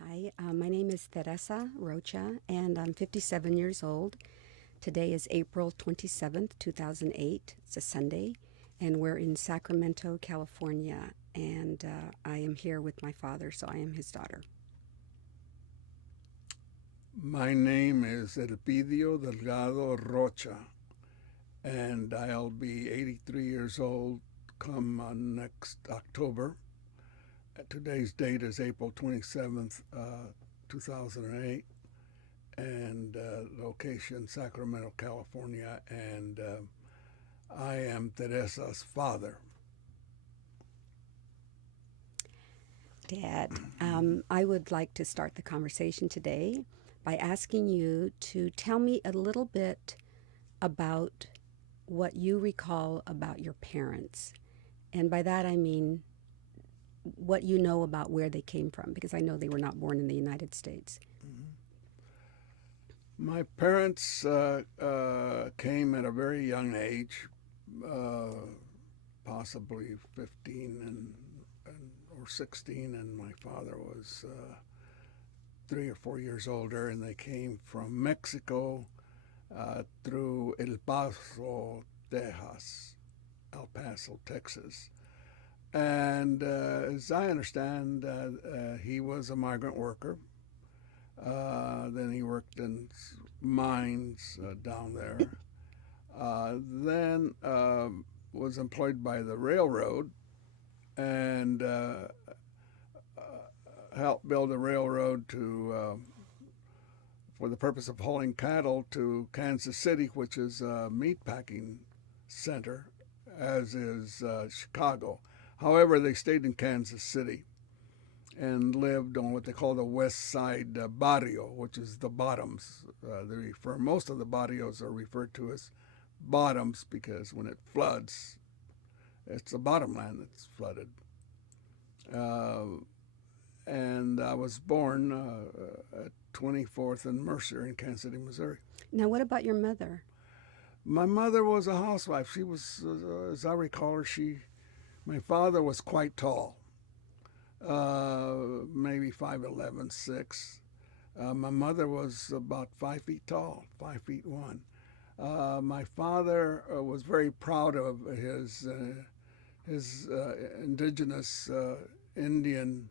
Hi, my name is Teresa Rocha, and I'm 57 years old. Today is April 27th, 2008. It's a Sunday, and we're in Sacramento, California. And I am here with my father, so I am his daughter. My name is Elpidio Rocha, and I'll be 83 years old come next October. Today's date is April 27th, 2008, and location Sacramento, California, and I am Teresa's father. Dad, I would like to start the conversation today by asking you to tell me a little bit about what you recall about your parents. And by that I mean what you know about where they came from, because I know they were not born in the United States. My parents came at a very young age, possibly 15 or 16, and my father was 3 or 4 years older, and they came from Mexico through El Paso, Texas. And as I understand, he was a migrant worker. Then he worked in mines down there. Then was employed by the railroad and helped build a railroad for the purpose of hauling cattle to Kansas City, which is a meatpacking center, as is Chicago. However, they stayed in Kansas City and lived on what they call the West Side Barrio, which is the bottoms. Most of the barrios are referred to as bottoms because when it floods, it's the bottomland that's flooded. And I was born at 24th and Mercer in Kansas City, Missouri. Now, what about your mother? My mother was a housewife. She was, as I recall her, my father was quite tall, maybe 5'11", 6. My mother was about 5 feet tall, 5'1". My father was very proud of his indigenous Indian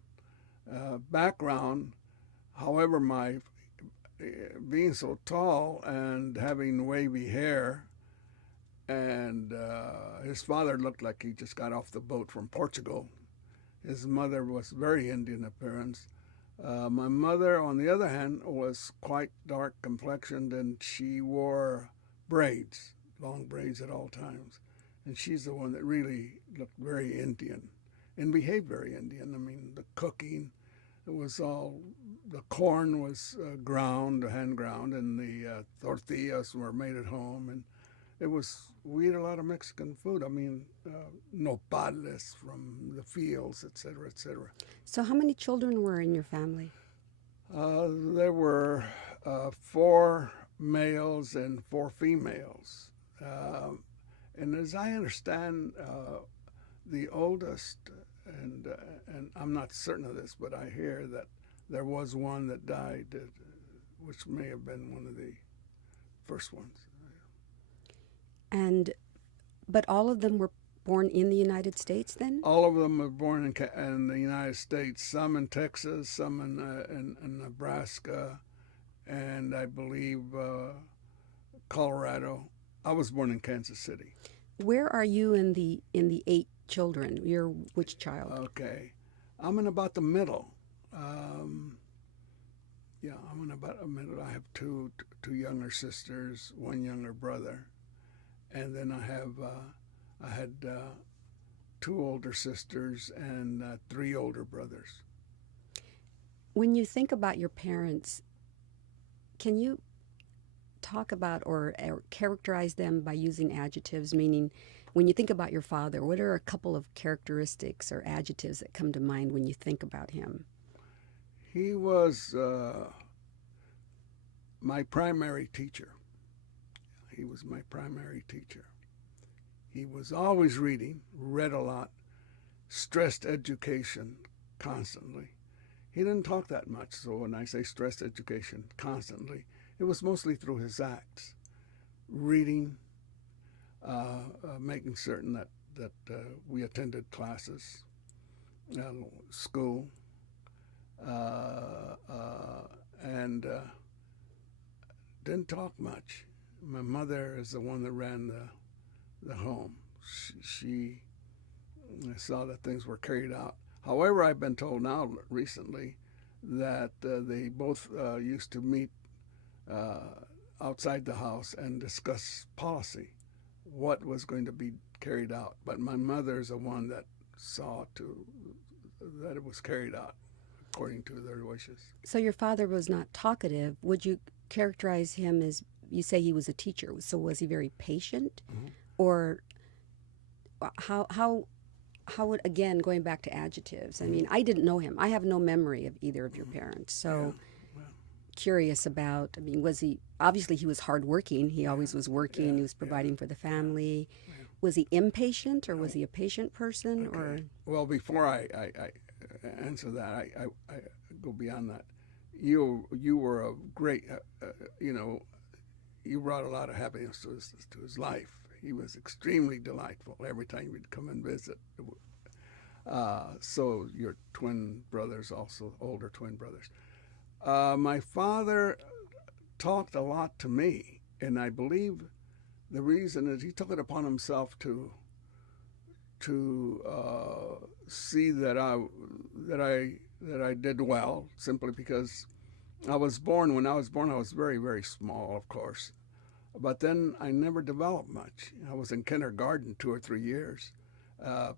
background. However, being so tall and having wavy hair, and his father looked like he just got off the boat from Portugal. His mother was very Indian appearance. My mother, on the other hand, was quite dark complexioned, and she wore braids, long braids at all times. And she's the one that really looked very Indian and behaved very Indian. I mean, the cooking, the corn was ground, hand ground, and the tortillas were made at home. And we ate a lot of Mexican food. I mean, nopales from the fields, et cetera, et cetera. So, how many children were in your family? There were 4 males and 4 females. And as I understand, the oldest, and I'm not certain of this, but I hear that there was one that died, which may have been one of the first ones. But all of them were born in the United States then? All of them were born in the United States, some in Texas, some in Nebraska, and I believe Colorado. I was born in Kansas City. Where are you in the 8 children? You're which child? Okay. I'm in about the middle. I'm in about the middle. I have two younger sisters, 1 younger brother. And then I had 2 older sisters and 3 older brothers. When you think about your parents, can you talk about or characterize them by using adjectives? Meaning, when you think about your father, what are a couple of characteristics or adjectives that come to mind when you think about him? He was my primary teacher. He was my primary teacher. He was always reading, read a lot, stressed education constantly. he didn't talk that much. So when I say stress education constantly, it was mostly through his acts, reading, making certain that we attended classes, school, and didn't talk much. My mother is the one that ran the home. She saw that things were carried out. However, I've been told now recently that they both used to meet outside the house and discuss policy, what was going to be carried out. But my mother is the one that saw to that it was carried out according to their wishes. So your father was not talkative. Would you characterize him as, you say he was a teacher, so was he very patient? Mm-hmm. Or how would, again, going back to adjectives, I mean, I didn't know him. I have no memory of either of your parents. So curious about, I mean, was he, obviously he was hardworking. He always was working. He was providing for the family. Was he impatient, or was he a patient person? Okay. Or well, before I answer that, I go beyond that. You were a great, you brought a lot of happiness to his life. He was extremely delightful every time you'd come and visit. So your twin brothers, also older twin brothers. My father talked a lot to me, and I believe the reason is he took it upon himself to see that I did well, simply because I was born. When I was born, I was very, very small, of course. But then I never developed much. I was in kindergarten 2 or 3 years.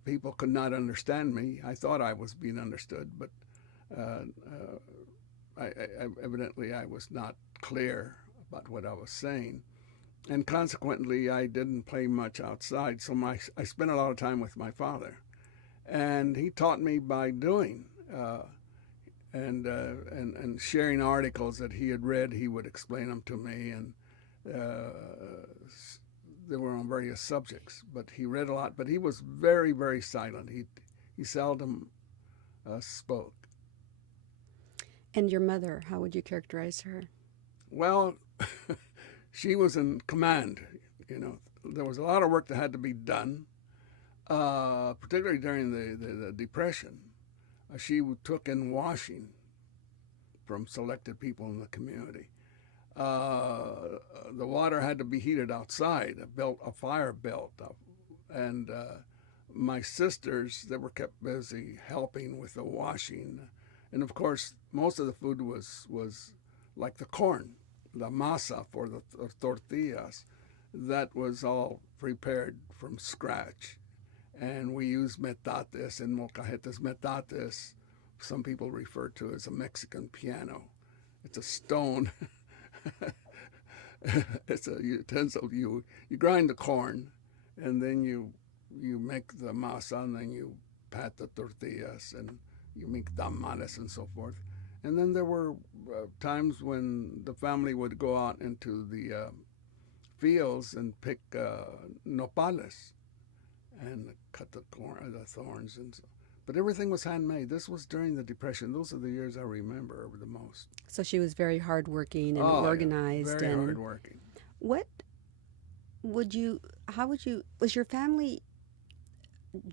People could not understand me. I thought I was being understood, but evidently I was not clear about what I was saying. And consequently, I didn't play much outside, so I spent a lot of time with my father. And he taught me by doing, and sharing articles that he had read. He would explain them to me, and they were on various subjects. But he read a lot, but he was very, very silent. He seldom spoke. And your mother, how would you characterize her? Well, she was in command. There was a lot of work that had to be done, particularly during the Depression. She took in washing from selected people in the community. The water had to be heated outside, a fire built up. And my sisters, they were kept busy helping with the washing. And of course, most of the food was like the corn, the masa for the tortillas. That was all prepared from scratch. And we used metates and molcajetes. Metates, some people refer to as a Mexican piano. It's a stone. It's a utensil. You grind the corn, and then you make the masa, and then you pat the tortillas, and you make tamales and so forth. And then there were times when the family would go out into the fields and pick nopales and cut the thorns, and so. But everything was handmade. This was during the Depression. Those are the years I remember the most. So she was very hardworking and organized. Yeah, very hardworking. Was your family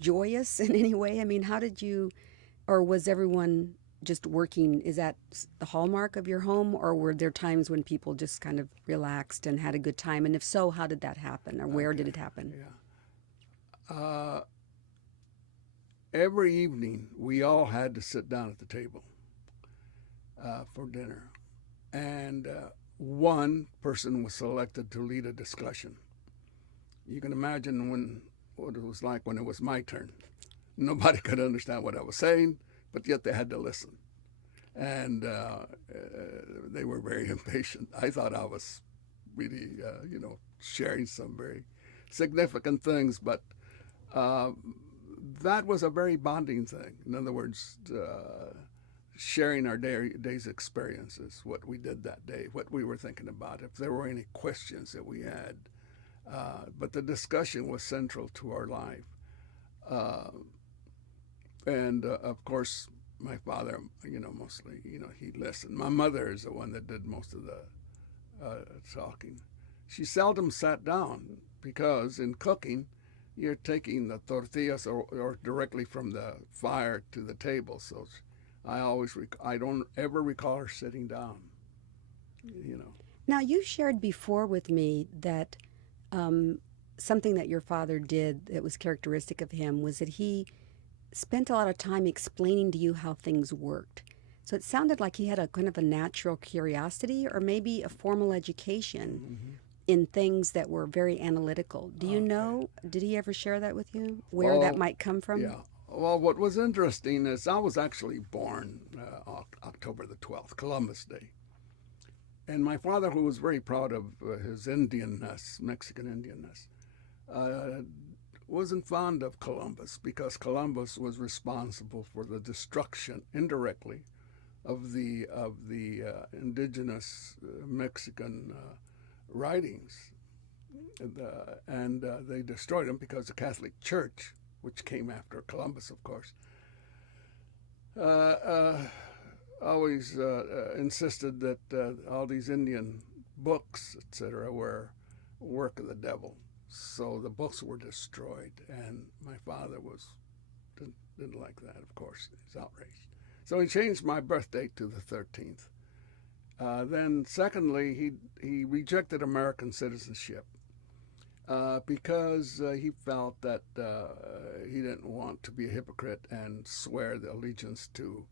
joyous in any way? I mean, or was everyone just working? Is that the hallmark of your home, or were there times when people just kind of relaxed and had a good time? And if so, how did that happen, or where did it happen? Yeah. Every evening, we all had to sit down at the table for dinner. And one person was selected to lead a discussion. You can imagine what it was like when it was my turn. Nobody could understand what I was saying, but yet they had to listen. And they were very impatient. I thought I was really, sharing some very significant things, but that was a very bonding thing. In other words, sharing our day's experiences, what we did that day, what we were thinking about, if there were any questions that we had. But the discussion was central to our life. And of course, my father, mostly, he listened. My mother is the one that did most of the talking. She seldom sat down because in cooking, you're taking the tortillas or directly from the fire to the table. So I don't ever recall her sitting down. Now, you shared before with me that something that your father did that was characteristic of him was that he spent a lot of time explaining to you how things worked. So it sounded like he had a kind of a natural curiosity or maybe a formal education in things that were very analytical. Do you know, did he ever share that with you, where that might come from? Yeah. Well, what was interesting is I was actually born October the 12th, Columbus Day. And my father, who was very proud of his Indianness, Mexican Indianness, wasn't fond of Columbus because Columbus was responsible for the destruction, indirectly, of the indigenous Mexican writings. And they destroyed them because the Catholic Church, which came after Columbus, of course, always insisted that all these Indian books, etc., were work of the devil. So the books were destroyed, and my father didn't like that, of course. He was outraged. So he changed my birthday to the 13th. Then secondly, he rejected American citizenship because he felt that he didn't want to be a hypocrite and swear the allegiance to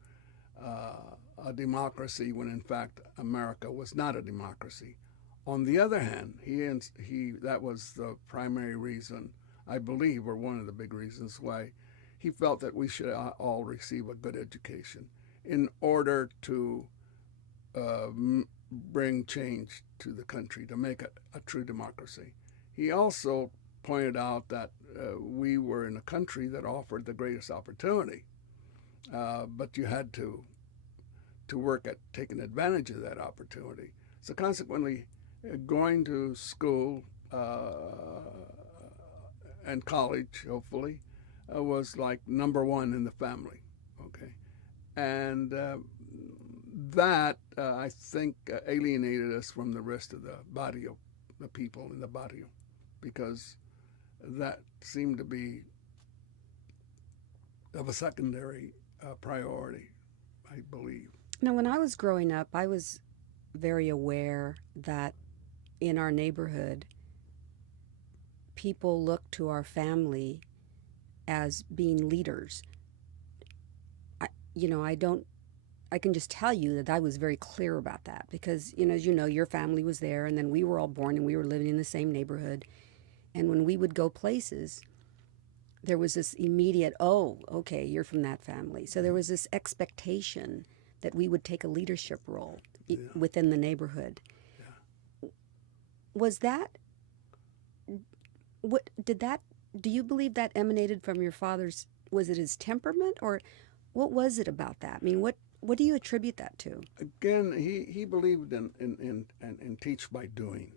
a democracy when in fact America was not a democracy. On the other hand, that was the primary reason, I believe, or one of the big reasons why he felt that we should all receive a good education in order to bring change to the country, to make it a true democracy. He also pointed out that we were in a country that offered the greatest opportunity, but you had to work at taking advantage of that opportunity. So consequently, going to school and college, hopefully, was like number one in the family. Okay, and that I think alienated us from the rest of the barrio, the people in the barrio, because that seemed to be of a secondary priority, I believe. Now, when I was growing up, I was very aware that in our neighborhood, people looked to our family as being leaders. I can just tell you that I was very clear about that because, as you know, your family was there, and then we were all born and we were living in the same neighborhood. And when we would go places, there was this immediate, oh, okay, you're from that family. So there was this expectation that we would take a leadership role within the neighborhood. Yeah. Was that, do you believe that emanated from your father's, was it his temperament, or what was it about that? I mean, what do you attribute that to? Again, he believed in teach by doing.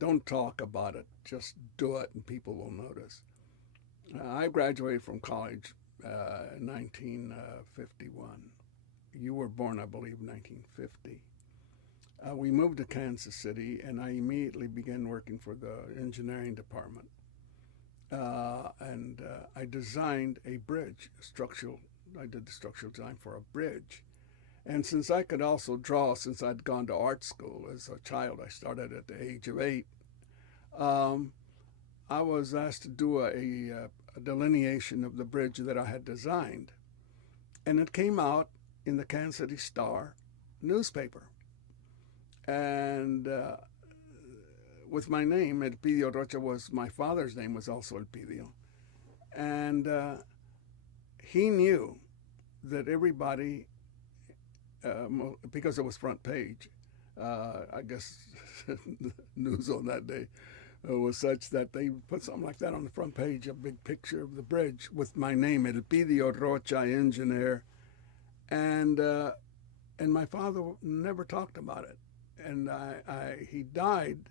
Don't talk about it, just do it and people will notice. I graduated from college in 1951. You were born, I believe, in 1950. We moved to Kansas City, and I immediately began working for the engineering department. And I designed a bridge, I did the structural design for a bridge. And since I could also draw, since I'd gone to art school as a child, I started at the age of 8, I was asked to do a delineation of the bridge that I had designed. And it came out in the Kansas City Star newspaper. And with my name, Elpidio Rocha was, my father's name was also Elpidio. And he knew that everybody, because it was front page, I guess the news on that day was such that they put something like that on the front page, a big picture of the bridge with my name, Elpidio Rocha, engineer. And my father never talked about it. And he died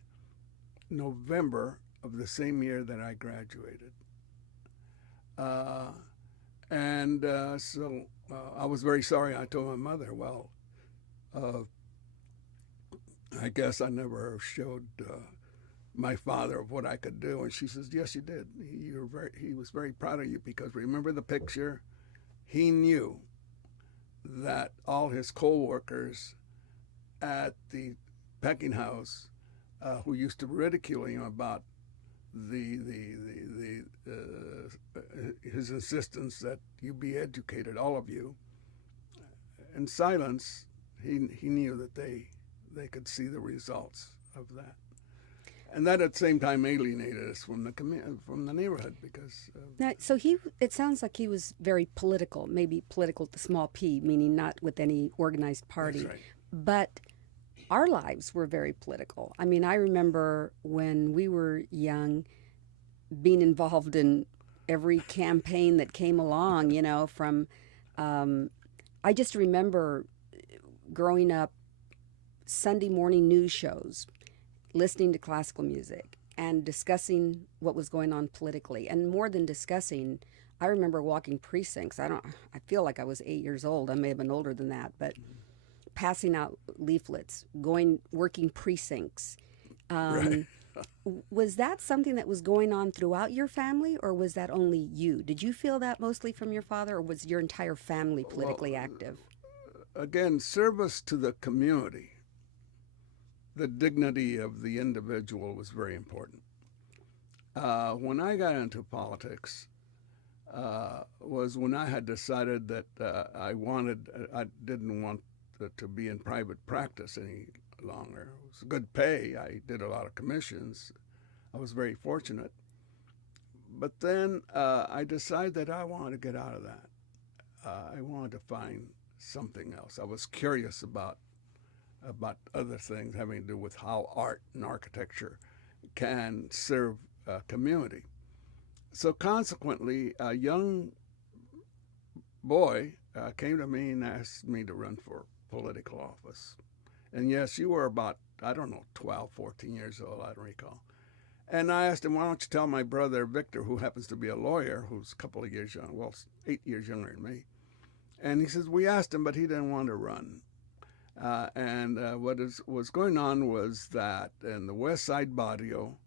November of the same year that I graduated. So I was very sorry. I told my mother, well, uh, I guess I never showed my father of what I could do. And she says, yes, you did. He was very proud of you because remember the picture? He knew that all his co-workers at the packing house who used to ridicule him about his insistence that you be educated, all of you, in silence, he knew that they could see the results of that. And that at the same time alienated us from the neighborhood because. Now, so it sounds like he was very political, maybe political with the small p, meaning not with any organized party. That's right. But our lives were very political. I mean, I remember when we were young being involved in every campaign that came along, from, I just remember growing up, Sunday morning news shows, listening to classical music and discussing what was going on politically. And more than discussing, I remember walking precincts. I feel like I was 8 years old. I may have been older than that, but passing out leaflets, working precincts. Right. Was that something that was going on throughout your family, or was that only you? Did you feel that mostly from your father, or was your entire family politically active? Again, service to the community. The dignity of the individual was very important. When I got into politics, was when I had decided that I didn't want to be in private practice any longer. It was good pay. I did a lot of commissions. I was very fortunate. But then I decided that I wanted to get out of that. I wanted to find something else. I was curious about other things having to do with how art and architecture can serve a community. So consequently, a young boy came to me and asked me to run for political office. And yes, you were about, 12, 14 years old, I don't recall. And I asked him, why don't you tell my brother Victor, who happens to be a lawyer, who's a couple of years young, 8 years younger than me. And he says, we asked him, but he didn't want to run. What was going on was that in the West Side barrio,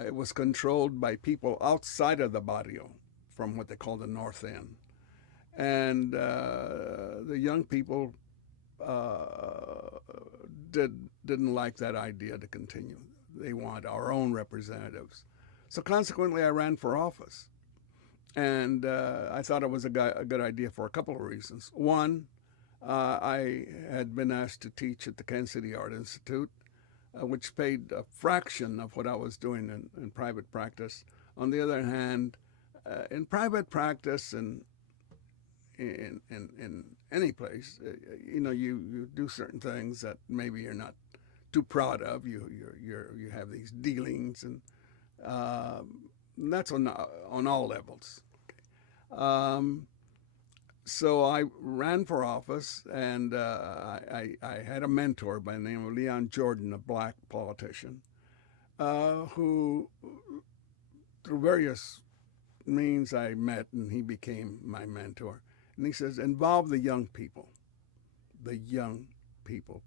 it was controlled by people outside of the barrio from what they call the North End. And the young people didn't like that idea to continue. They want our own representatives. So consequently, I ran for office. And I thought it was a good idea for a couple of reasons. One, I had been asked to teach at the Kansas City Art Institute, which paid a fraction of what I was doing in private practice. On the other hand, in private practice and in any place, you do certain things that maybe you're not too proud of. You have these dealings, and that's on all levels. Okay. So I ran for office, and I had a mentor by the name of Leon Jordan, a black politician, who, through various means, I met, and he became my mentor. And he says, involve the young people,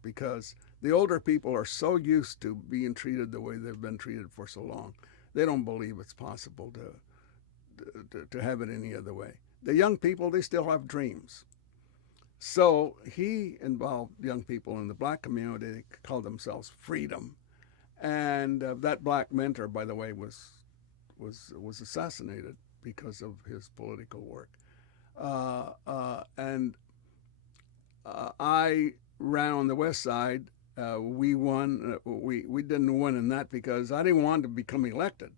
because the older people are so used to being treated the way they've been treated for so long. They don't believe it's possible to have it any other way. The young people, they still have dreams. So he involved young people in the black community. They called themselves Freedom. And that black mentor, by the way, was assassinated because of his political work. I ran on the West Side. We won. We didn't win in that because I didn't want to become elected.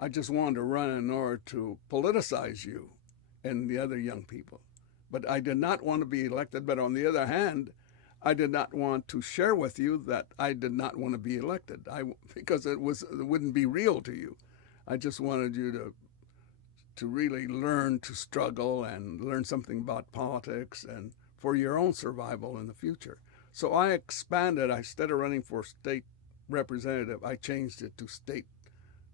I just wanted to run in order to politicize you and the other young people. But I did not want to be elected. But on the other hand, I did not want to share with you that I did not want to be elected because it wouldn't be real to you. I just wanted you to really learn to struggle and learn something about politics and for your own survival in the future. So I expanded. Instead of running for state representative, I changed it to state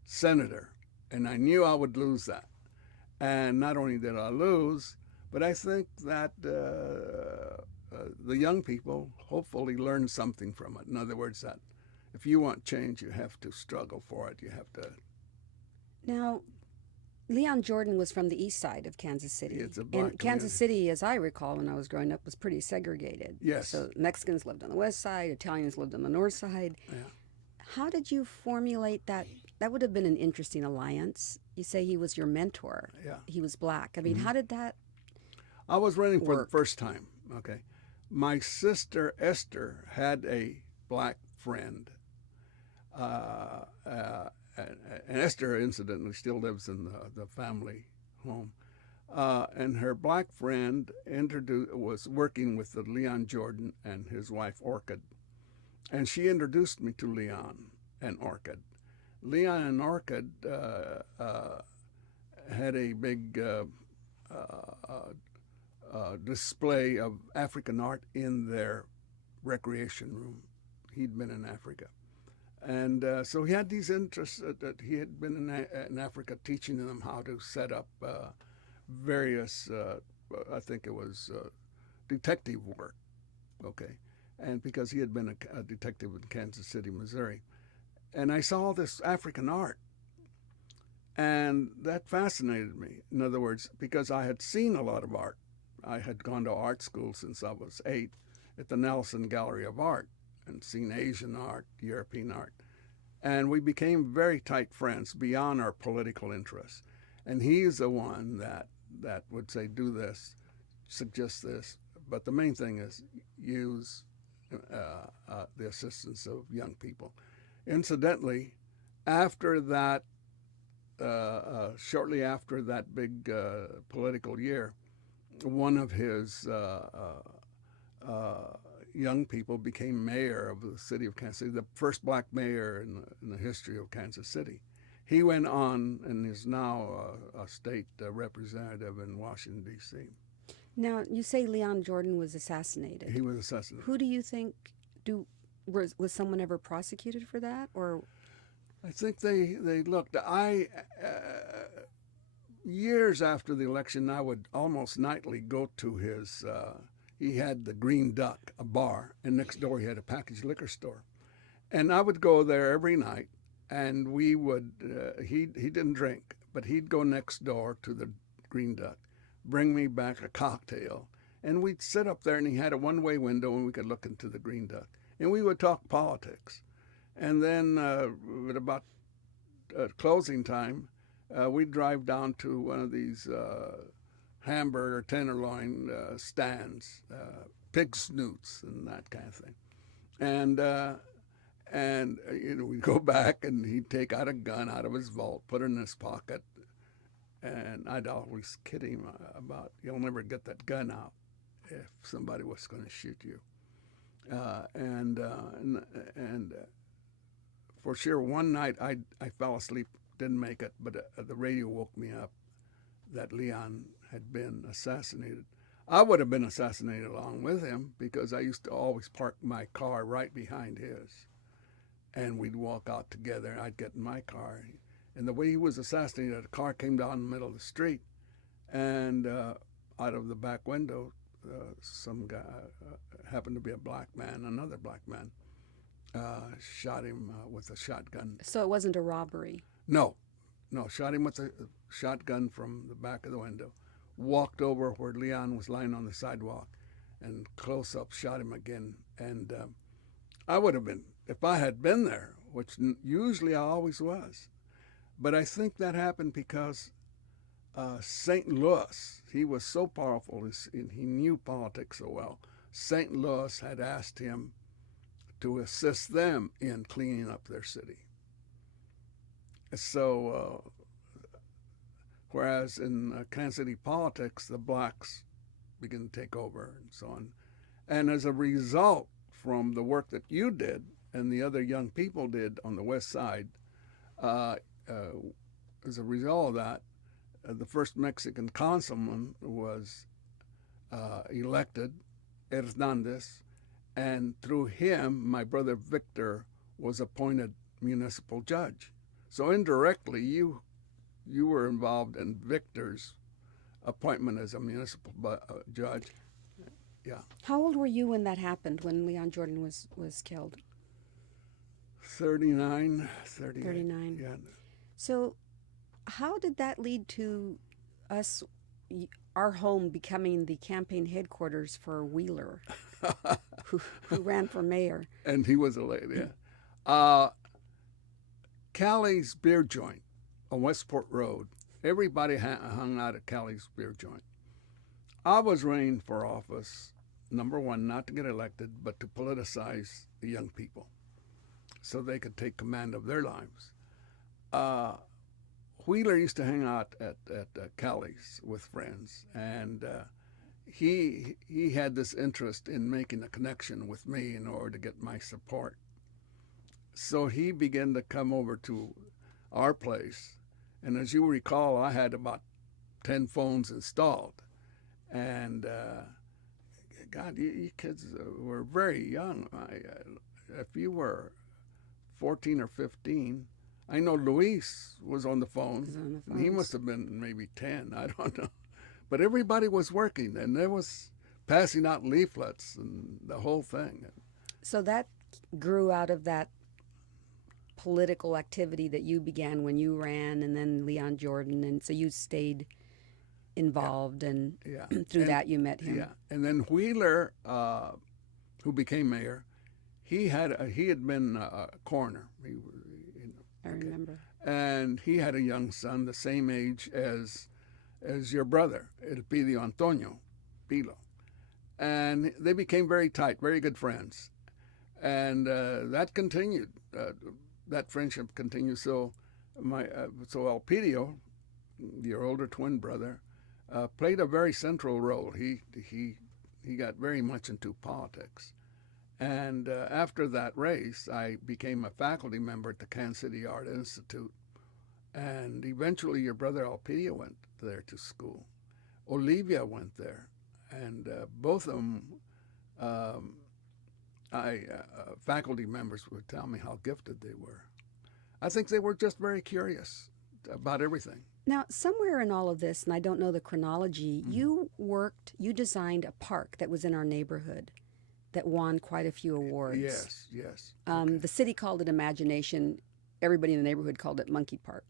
senator. And I knew I would lose that. And not only did I lose, But I think that the young people hopefully learn something from it. In other words, that if you want change, you have to struggle for it. You have to. Now, Leon Jordan was from the east side of Kansas City. It's a black and Kansas City, as I recall when I was growing up, was pretty segregated. Yes. So Mexicans lived on the west side, Italians lived on the north side. Yeah. How did you formulate that? That would have been an interesting alliance. You say he was your mentor. Yeah. He was black. I mean, how did that I was running for the work? first time. Okay. My sister Esther had a black friend. And Esther, incidentally, still lives in the family home. And her black friend was working with the Leon Jordan and his wife Orchid. And she introduced me to Leon and Orchid. Leon and Orchid had a big display of African art in their recreation room. He'd been in Africa. And so he had these interests that he had been in Africa teaching them how to set up various, I think it was detective work, okay? And because he had been a detective in Kansas City, Missouri. And I saw this African art, and that fascinated me. In other words, because I had seen a lot of art. I had gone to art school since I was 8 at the Nelson Gallery of Art and seen Asian art, European art. And we became very tight friends beyond our political interests. And he's the one that would say, do this, suggest this. But the main thing is use the assistance of young people. Incidentally, after that, shortly after that big political year, one of his young people became mayor of the city of Kansas City, the first black mayor in the history of Kansas City. He went on and is now a state representative in Washington, D.C. Now, you say Leon Jordan was assassinated. He was assassinated. Who do you think, was someone ever prosecuted for that? Or I think they looked. Years after the election, I would almost nightly go to his, he had the Green Duck, a bar, and next door he had a packaged liquor store. And I would go there every night, and we would, he didn't drink, but he'd go next door to the Green Duck, bring me back a cocktail, and we'd sit up there, and he had a one-way window, and we could look into the Green Duck. And we would talk politics. And then at about closing time, we'd drive down to one of these hamburger tenderloin stands, pig snoots and that kind of thing. And we'd go back and he'd take out a gun out of his vault, put it in his pocket. And I'd always kid him about, you'll never get that gun out if somebody was going to shoot you. And for sure, one night I fell asleep, didn't make it, but the radio woke me up that Leon had been assassinated. I would have been assassinated along with him because I used to always park my car right behind his. And we'd walk out together, and I'd get in my car. And the way he was assassinated, a car came down the middle of the street, and out of the back window, some guy, happened to be a black man, another black man, shot him with a shotgun. so it wasn't a robbery? No, shot him with a shotgun from the back of the window. Walked over where Leon was lying on the sidewalk, and close up shot him again. And I would have been, if I had been there, which usually I always was. But I think that happened because St. Louis, he was so powerful, he knew politics so well. St. Louis had asked him to assist them in cleaning up their city. So, whereas in Kansas City politics, the blacks begin to take over and so on. And as a result, from the work that you did and the other young people did on the west side, as a result of that, the first Mexican councilman was elected, Hernandez, and through him, my brother Victor was appointed municipal judge. So indirectly, you were involved in Victor's appointment as a municipal judge. Yeah. How old were you when that happened, when Leon Jordan was killed? 39, 38. 39. Yeah. So how did that lead to us, our home, becoming the campaign headquarters for Wheeler, who ran for mayor? And he was a lady, Callie's Beer Joint on Westport Road. Everybody hung out at Callie's Beer Joint. I was running for office, number one, not to get elected, but to politicize the young people so they could take command of their lives. Wheeler used to hang out at Callie's with friends, and he had this interest in making a connection with me in order to get my support. So he began to come over to our place, and as you recall, I had about 10 phones installed, and God, you kids were very young. If you were 14 or 15, I know Luis was on the phone. He must have been maybe 10, I don't know. But everybody was working, and there was passing out leaflets and the whole thing. So that grew out of that political activity that you began when you ran, and then Leon Jordan, and so you stayed involved, and through that you met him. Yeah, and then Wheeler, who became mayor, he had been a coroner. I remember. And he had a young son the same age as your brother, Elpidio Antonio Pilo. And they became very tight, very good friends. And that continued. That friendship continued. So Elpidio, your older twin brother, played a very central role. He got very much into politics. And after that race, I became a faculty member at the Kansas City Art Institute. And eventually your brother Elpidio went there to school. Olivia went there. And both of them, faculty members would tell me how gifted they were. I think they were just very curious about everything. Now, somewhere in all of this, and I don't know the chronology, you designed a park that was in our neighborhood that won quite a few awards. Yes. The city called it Imagination. Everybody in the neighborhood called it Monkey Park.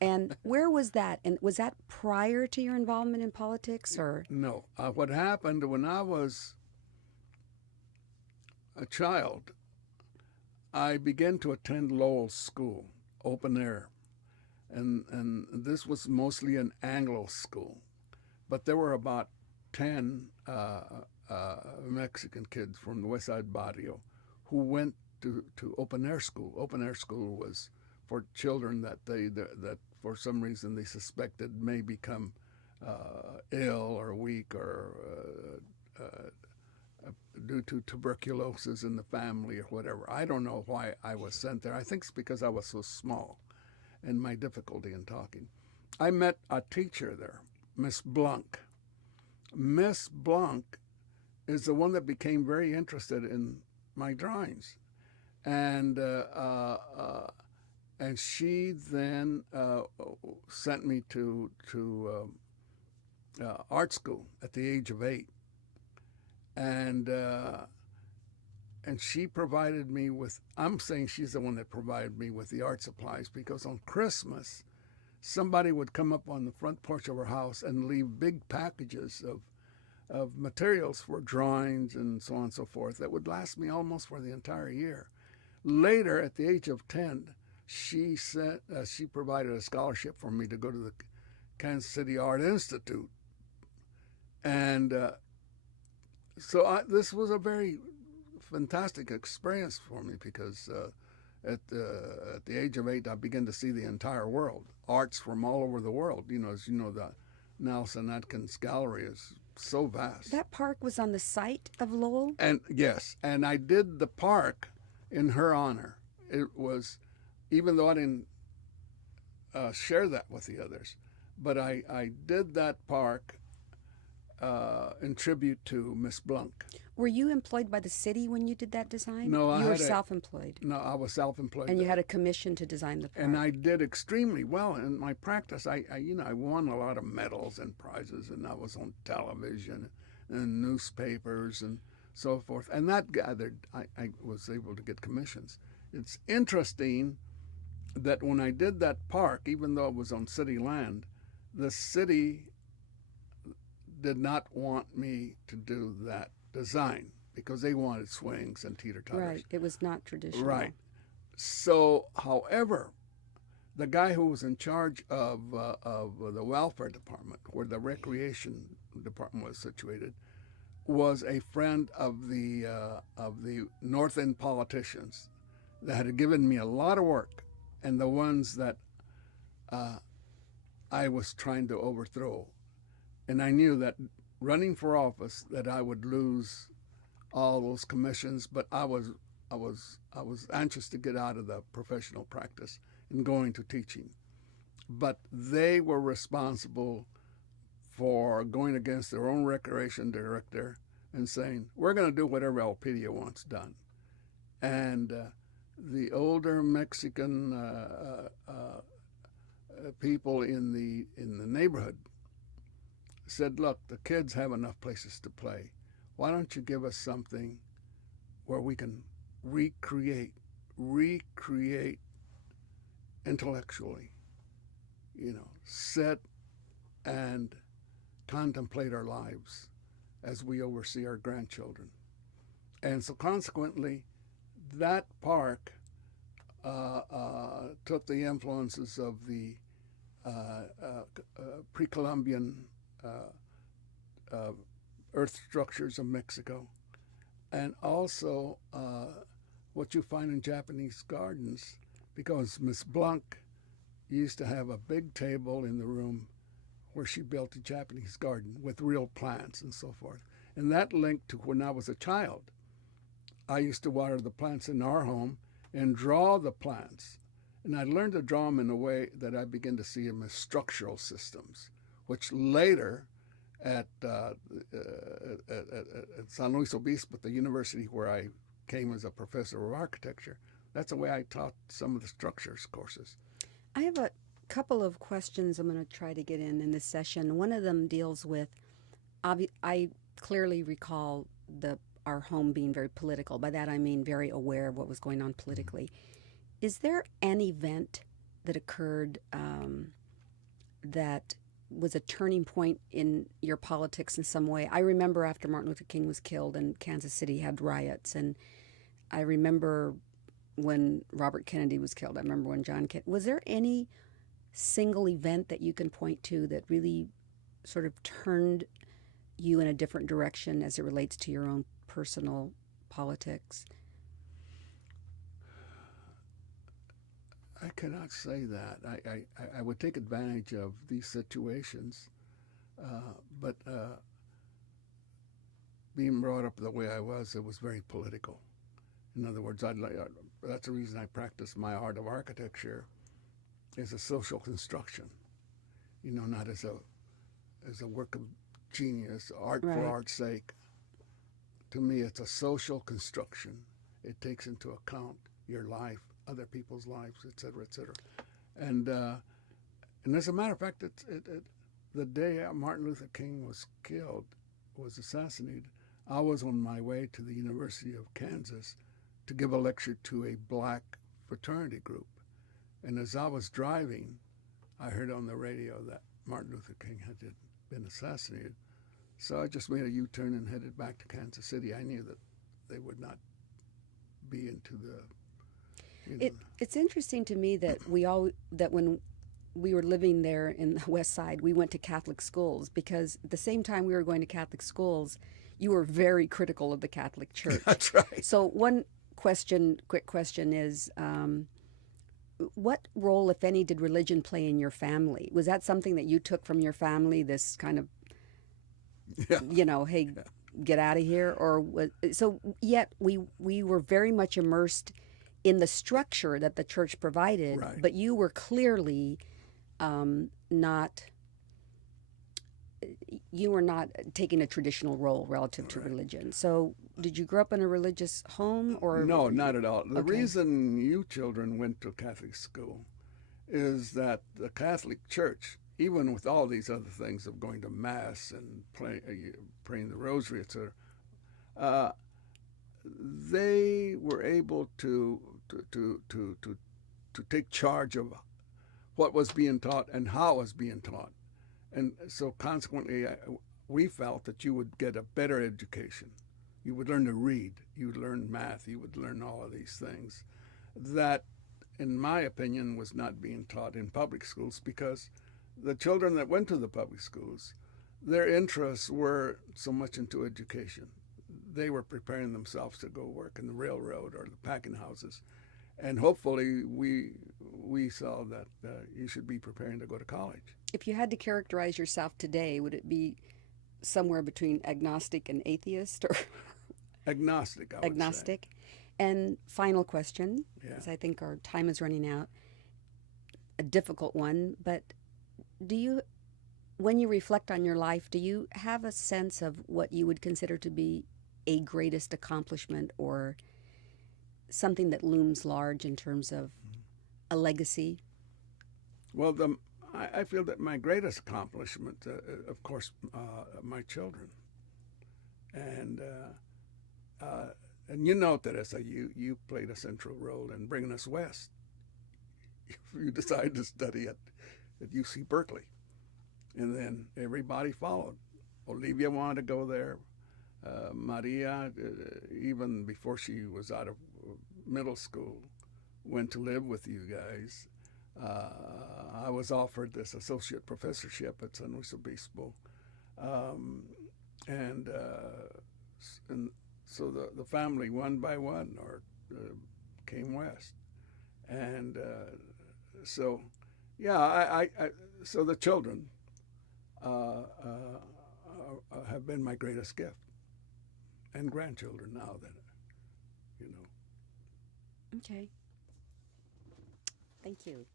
And where was that? And was that prior to your involvement in politics, or? No. What happened when I was a child, I began to attend Lowell School, open air. And this was mostly an Anglo school. But there were about 10 Mexican kids from the West Side Barrio who went to open air school. Open air school was for children that for some reason they suspected may become ill or weak or due to tuberculosis in the family or whatever. I don't know why I was sent there. I think it's because I was so small and my difficulty in talking. I met a teacher there, Miss Blanc. Miss Blanc is the one that became very interested in my drawings. And she then sent me to art school at the age of 8. And she provided me with, I'm saying she's the one that provided me with the art supplies, because on Christmas, somebody would come up on the front porch of her house and leave big packages of materials for drawings and so on and so forth that would last me almost for the entire year. Later, at the age of 10, she provided a scholarship for me to go to the Kansas City Art Institute. And so this was a very fantastic experience for me, because at the age of 8, I began to see the entire world, arts from all over the world. As you know, the Nelson Atkins Gallery is so vast. That park was on the site of Lowell? And yes, and I did the park in her honor. It was, even though I didn't share that with the others, but I did that park in tribute to Miss Blanc. Were you employed by the city when you did that design? No, you were self-employed. No, I was self-employed. And you had a commission to design the park. And I did extremely well in my practice. I won a lot of medals and prizes, and I was on television and newspapers and so forth. And that gathered, I was able to get commissions. It's interesting that when I did that park, even though it was on city land, the city did not want me to do that design because they wanted swings and teeter-totters. Right, it was not traditional. Right. So, however, the guy who was in charge of the welfare department, where the recreation department was situated, was a friend of the North End politicians that had given me a lot of work, and the ones that I was trying to overthrow. And I knew that running for office that I would lose all those commissions, but I was anxious to get out of the professional practice and go into teaching. But they were responsible for going against their own recreation director and saying, we're going to do whatever Elpidio wants done. And the older Mexican people in the neighborhood said, look, the kids have enough places to play. Why don't you give us something where we can recreate intellectually, sit and contemplate our lives as we oversee our grandchildren. And so consequently, that park took the influences of the pre-Columbian earth structures of Mexico, and also what you find in Japanese gardens, because Miss Blanc used to have a big table in the room where she built a Japanese garden with real plants and so forth. And that linked to when I was a child. I used to water the plants in our home and draw the plants. And I learned to draw them in a way that I began to see them as structural systems, which later at San Luis Obispo, the university where I came as a professor of architecture, that's the way I taught some of the structures courses. I have a couple of questions I'm going to try to get in this session. One of them deals with, I clearly recall our home being very political. By that I mean very aware of what was going on politically. Is there an event that occurred that was a turning point in your politics in some way? I remember after Martin Luther King was killed and Kansas City had riots, and I remember when Robert Kennedy was killed. I remember when John Kennedy. Was there any single event that you can point to that really sort of turned you in a different direction as it relates to your own personal politics? I cannot say that. I would take advantage of these situations, but being brought up the way I was, it was very political. In other words, that's the reason I practice my art of architecture as a social construction, not as a work of genius, art Right. for art's sake. To me, it's a social construction. It takes into account your life, other people's lives, et cetera, et cetera. And as a matter of fact, the day Martin Luther King was assassinated, I was on my way to the University of Kansas to give a lecture to a black fraternity group. And as I was driving, I heard on the radio that Martin Luther King had been assassinated. So I just made a U-turn and headed back to Kansas City. I knew that they would not be into the... It's interesting to me that when we were living there in the West Side, we went to Catholic schools, because at the same time we were going to Catholic schools, you were very critical of the Catholic Church. That's right. So one quick question is, what role, if any, did religion play in your family? Was that something that you took from your family, this kind of, hey, get out of here? Yet we were very much immersed in the structure that the church provided, Right. But you were clearly not, you were not taking a traditional role relative to Right. religion. So, did you grow up in a religious home, or No, not at all. The okay? reason you children went to Catholic school is that the Catholic Church, even with all these other things of going to Mass and praying the Rosary, etc., uh, they were able to take charge of what was being taught and how it was being taught. And so consequently, we felt that you would get a better education. You would learn to read, you would learn math, you would learn all of these things. That, in my opinion, was not being taught in public schools because the children that went to the public schools, their interests were so much into education. They were preparing themselves to go work in the railroad or the packing houses. And hopefully we saw that you should be preparing to go to college. If you had to characterize yourself today, would it be somewhere between agnostic and atheist, or Agnostic, I would say. agnostic? And final question, Yeah. because I think our time is running out. A difficult one, but do you, when you reflect on your life, do you have a sense of what you would consider to be a greatest accomplishment, or something that looms large in terms of a legacy? Well, I feel that my greatest accomplishment, of course, my children, and you know, Teresa, you played a central role in bringing us west. You decided to study at UC Berkeley, and then everybody followed. Olivia wanted to go there. Maria, even before she was out of middle school, went to live with you guys. I was offered this associate professorship at San Luis Obispo, and so the family, one by one, came west, and so yeah, so the children have been my greatest gift, and grandchildren now that you know. Okay. Thank you.